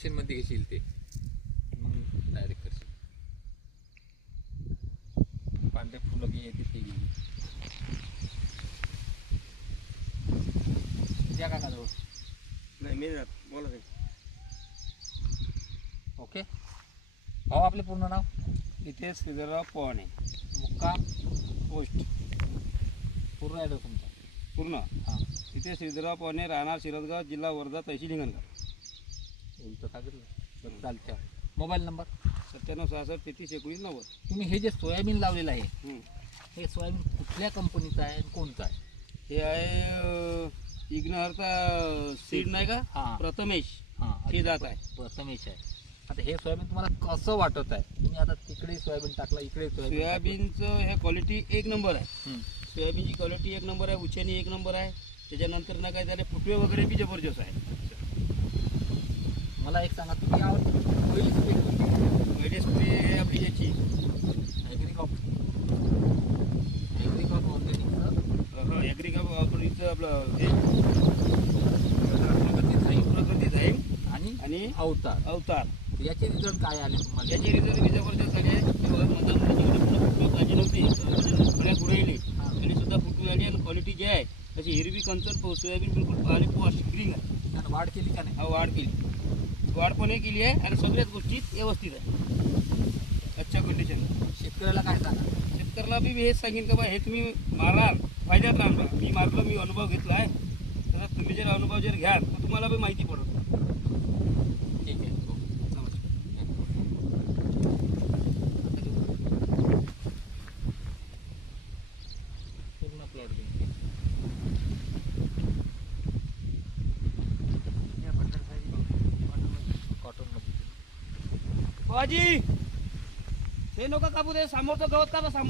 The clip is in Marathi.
मध्ये घेशील ते मग डायरेक्ट करशील. पांढरे फुलं बी येते ते घेईल त्या काका जवळ नाही मी बोला काही. ओके. भाऊ आपले पूर्ण नाव? इथे श्रीधरराव पोहाणे, मुक्काम पोस्ट पूर्ण आहे तुमचा? पूर्ण. हां इथे श्रीधरराव पोहाणे, राहणार शिरदगाव, जिल्हा वर्धा, तहसील हिंगणगाव. उलटं सांगितलं बरं चालतं. Mobile number? 9766 33 19 90. तुम्ही हे जे सोयाबीन लावलेलं आहे हे सोयाबीन कुठल्या कंपनीचं आहे आणि कोणतं आहे? हे आहे इग्नहरचा सीड नाही का, हां प्रथमेश हां हे जात आहे. प्रथमेश आहे. आता हे सोयाबीन तुम्हाला कसं वाटत आहे? तुम्ही आता तिकडे सोयाबीन टाकलं, इकडे सोयाबीन टाकलं. सोयाबीनचं हे क्वालिटी एक नंबर आहे. हं. सोयाबीनची क्वालिटी एक नंबर आहे, उचेनी एक नंबर आहे. त्याच्यानंतर ना काय त्याला फुटवे वगैरे बी जबरदस्त आहे. मला एक सांगा, तुम्ही यावर पहिली स्प्रे केली पहिले स्प्रे आपली याची ॲग्रिकॉप ऑर्गॅनिकचं ॲग्रिकॉप ऑर्गॅनिकचं आपलं हे प्रगती जाईल आणि अवतार. अवतार. याचे रिझल्ट काय आले तुम्हाला? याचे रिझल्ट बी जबरदस्त आले. फुटवे पाहिजे नव्हती फुल्या गुरायली तरी सुद्धा फुटवे आली आणि क्वालिटी जी आहे तशी हिरवी कंचन सोयाबीन बिलकुल पाहिली पॉश ग्रीन आहे. त्यानं वाढ केली का नाही? हा वाढ केली, वाढ पण हे केली आहे आणि सगळ्याच गोष्टी व्यवस्थित आहे, अच्छा कंडिशन. शेतकऱ्याला काय सांगा? शेतकऱ्याला बी हेच सांगेन का बा हे तुम्ही मारा, फायद्यात राहा. मी मारलो, मी अनुभव घेतला आहे. तर तुम्ही जर अनुभव जर घ्याल तर तुम्हाला बी माहिती पडत. ठीक आहे. हो. पूर्ण प्लॉट घे. कॉटन मध्ये बाजी हे नका कापू दे, समोरचं गवत का समोर.